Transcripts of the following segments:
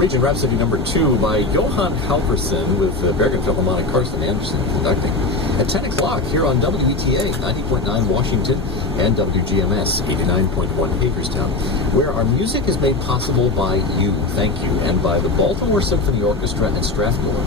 Norwegian Rhapsody number 2 by Johan Halvorsen with Bergen Philharmonic, Carsten Andersen conducting. At 10 o'clock here on WETA 90.9 Washington and WGMS 89.1 Hagerstown, where our music is made possible by you, thank you, and by the Baltimore Symphony Orchestra at Strathmore.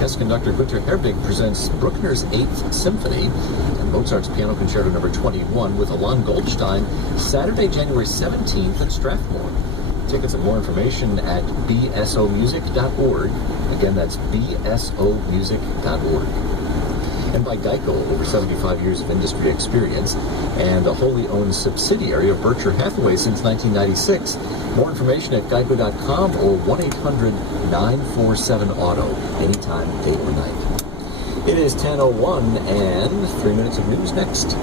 Guest conductor Günter Herbig presents Bruckner's 8th Symphony and Mozart's Piano Concerto number 21 with Alon Goldstein Saturday, January 17th at Strathmore. Tickets and more information at bsomusic.org. Again, that's bsomusic.org. And by Geico, over 75 years of industry experience and a wholly owned subsidiary of Berkshire Hathaway since 1996. More information at geico.com or 1-800-947-AUTO, anytime, day or night. It is 10:01 and 3 minutes of news next.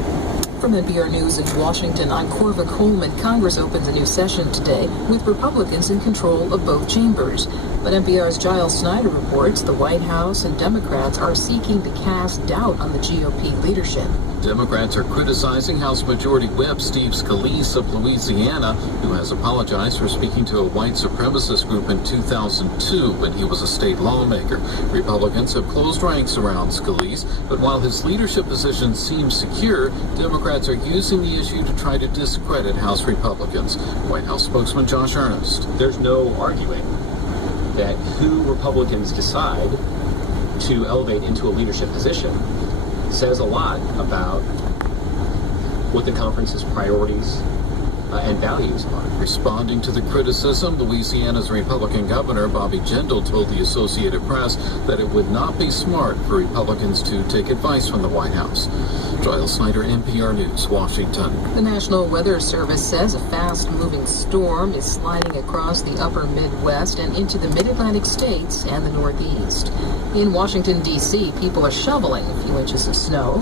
From NPR News in Washington, I'm Corva Coleman. Congress opens a new session today with Republicans in control of both chambers. But NPR's Giles Snyder reports the White House and Democrats are seeking to cast doubt on the GOP leadership. Democrats are criticizing House Majority Whip Steve Scalise of Louisiana, who has apologized for speaking to a white supremacist group in 2002 when he was a state lawmaker. Republicans have closed ranks around Scalise, but while his leadership position seems secure, Democrats are using the issue to try to discredit House Republicans. White House spokesman Josh Earnest. There's no arguing that who Republicans decide to elevate into a leadership position says a lot about what the conference's priorities and values are. Responding to the criticism, Louisiana's Republican Governor Bobby Jindal told the Associated Press that it would not be smart for Republicans to take advice from the White House. Giles Snyder, NPR News, Washington. The National Weather Service says a fast-moving storm is sliding across the upper Midwest and into the mid-Atlantic states and the Northeast. In Washington, D.C., people are shoveling a few inches of snow.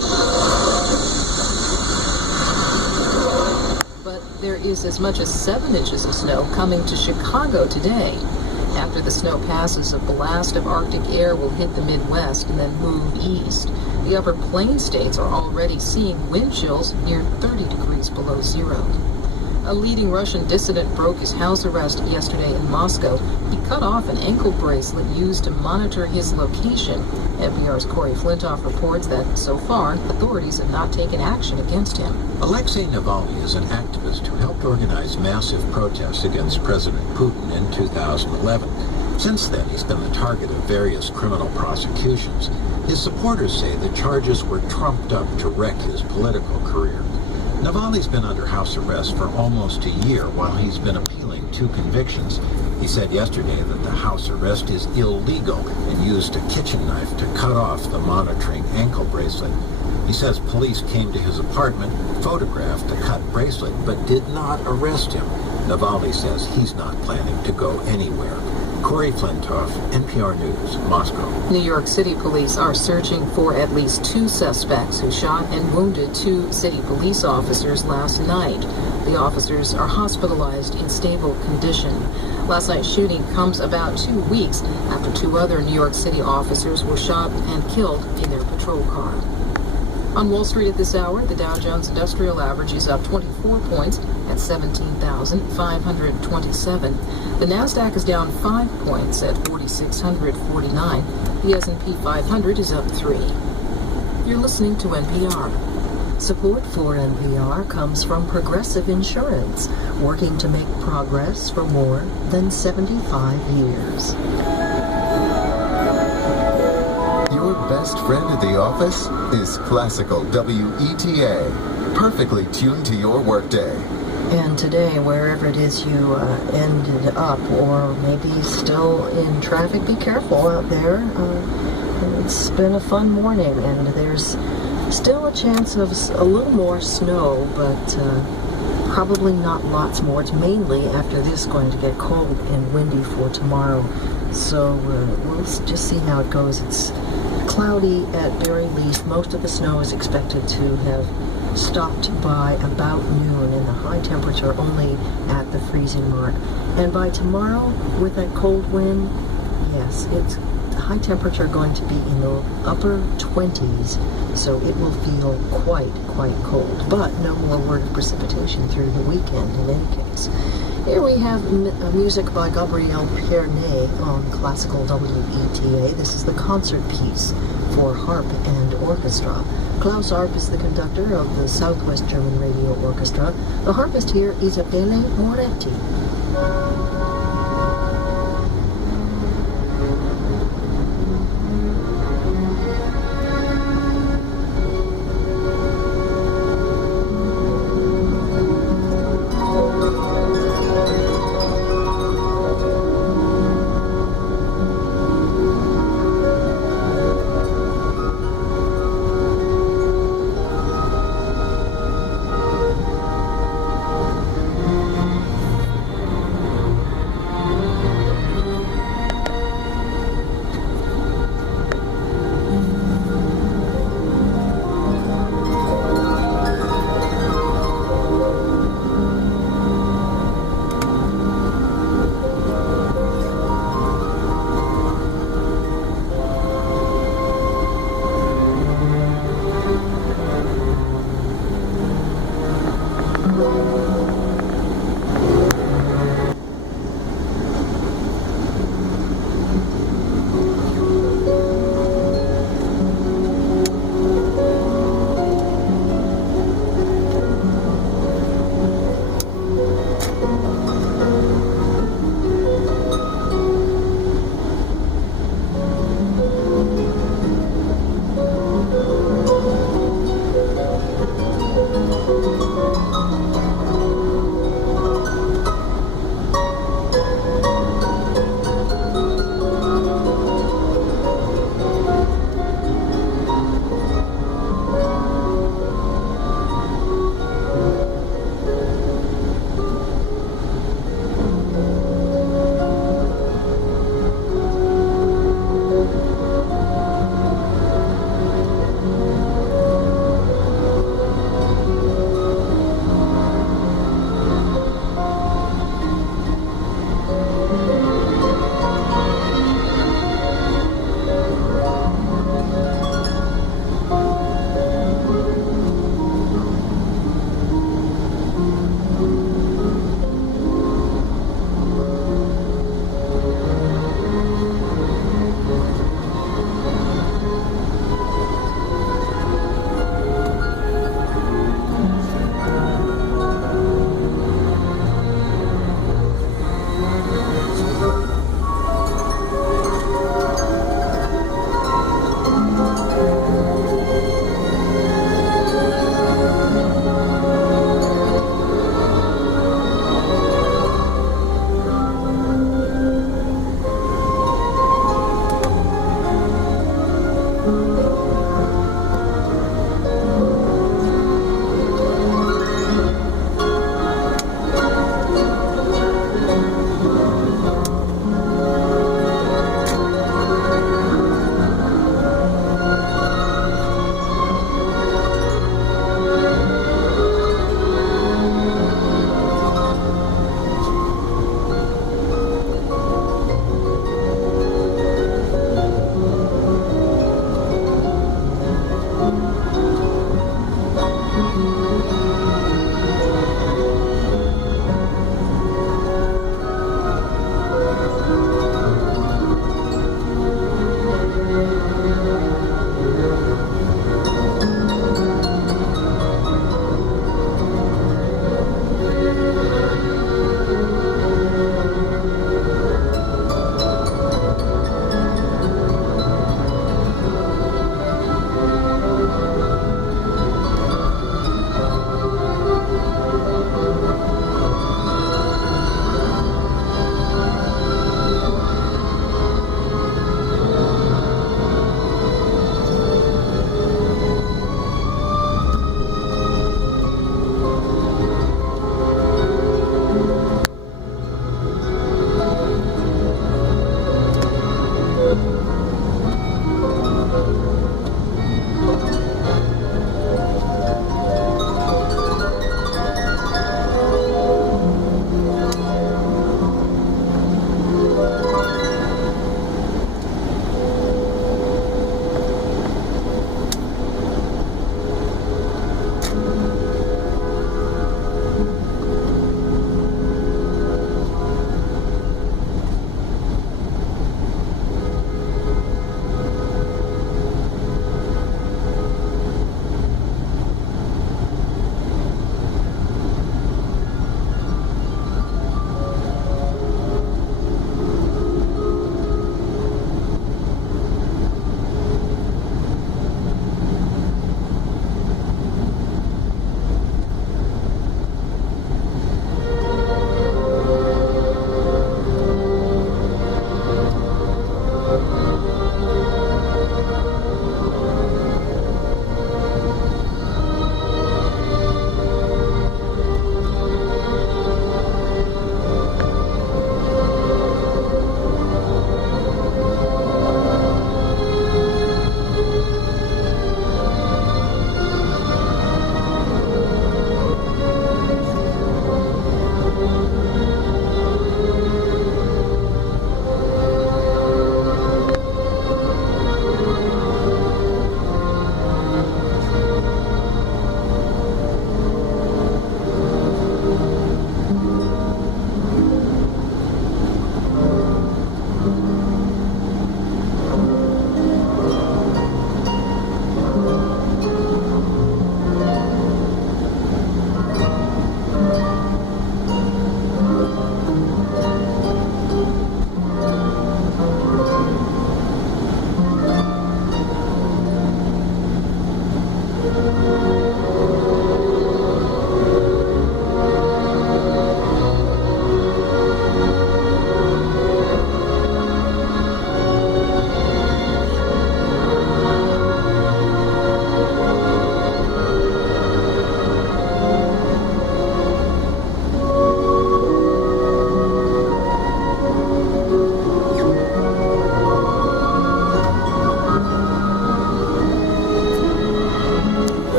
There is as much as 7 inches of snow coming to Chicago today. After the snow passes, a blast of Arctic air will hit the Midwest and then move east. The upper plain states are already seeing wind chills near 30 degrees below zero. A leading Russian dissident broke his house arrest yesterday in Moscow. He cut off an ankle bracelet used to monitor his location. NPR's Corey Flintoff reports that, so far, authorities have not taken action against him. Alexei Navalny is an activist who helped organize massive protests against President Putin in 2011. Since then, he's been the target of various criminal prosecutions. His supporters say the charges were trumped up to wreck his political career. Navalny's been under house arrest for almost a year while he's been appealing 2 convictions. He said yesterday that the house arrest is illegal and used a kitchen knife to cut off the monitoring ankle bracelet. He says police came to his apartment, photographed the cut bracelet, but did not arrest him. Navalny says he's not planning to go anywhere. Corey Flintoff, NPR News, Moscow. New York City police are searching for at least 2 suspects who shot and wounded 2 city police officers last night. The officers are hospitalized in stable condition. Last night's shooting comes about 2 weeks after 2 other New York City officers were shot and killed in their patrol car. On Wall Street at this hour, the Dow Jones Industrial Average is up 24 points at 17,527. The Nasdaq is down 5 points at 4,649. The S&P 500 is up 3. You're listening to NPR. Support for NPR comes from Progressive Insurance, working to make progress for more than 75 years. Your best friend at the office is classical WETA, perfectly tuned to your workday. And today, wherever it is you ended up, or maybe still in traffic, be careful out there. It's been a fun morning, and there's still a chance of a little more snow, but probably not lots more. It's mainly after this going to get cold and windy for tomorrow. So we'll just see how it goes. It's cloudy at very least. Most of the snow is expected to have stopped by about noon, and the high temperature only at the freezing mark. And by tomorrow, with that cold wind, yes, it's high temperature going to be in the upper 20s, so it will feel quite cold. But no more word of precipitation through the weekend in any case. Here we have music by Gabriel Pernet on classical WETA. This is the concert piece for harp and orchestra. Klaus Arp is the conductor of the Southwest German Radio Orchestra. The harpist here, Isabelle Moretti.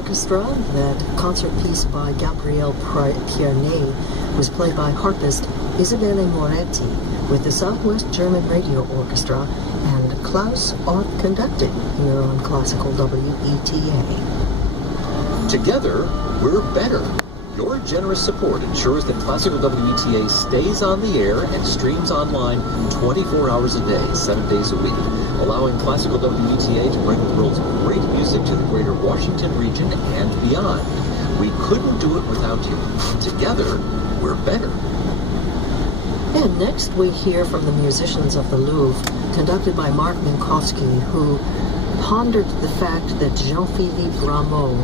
Orchestra. That concert piece by Gabriel Piernet was played by harpist Isabelle Moretti with the Southwest German Radio Orchestra, and Klaus Ott conducted here on Classical WETA. Together, we're better. Your generous support ensures that Classical WETA stays on the air and streams online 24 hours a day, 7 days a week, allowing Classical WETA to bring the world's great music to the greater Washington region and beyond. We couldn't do it without you. Together, we're better. And next we hear from the musicians of the Louvre, conducted by Mark Minkowski, who pondered the fact that Jean-Philippe Rameau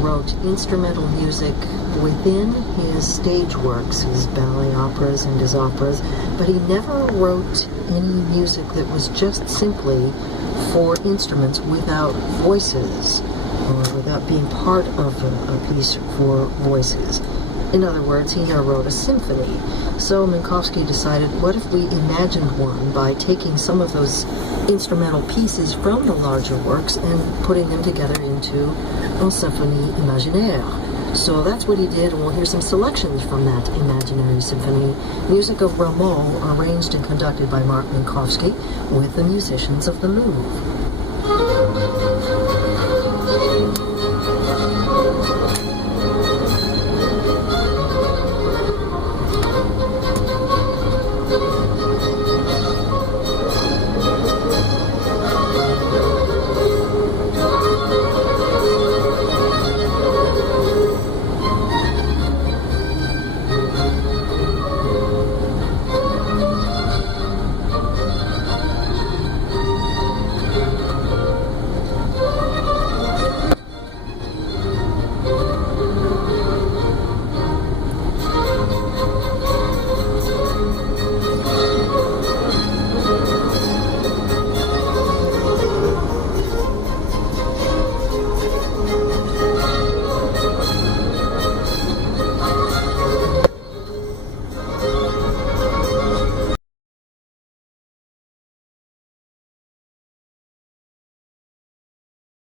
wrote instrumental music within his stage works, his ballet operas and his operas, but he never wrote any music that was just simply for instruments without voices, or without being part of a piece for voices. In other words, he never wrote a symphony. So Minkowski decided, what if we imagined one by taking some of those instrumental pieces from the larger works and putting them together into a symphonie imaginaire. So that's what he did, and we'll hear some selections from that imaginary symphony. Music of Rameau, arranged and conducted by Mark Minkowski with the musicians of the Louvre.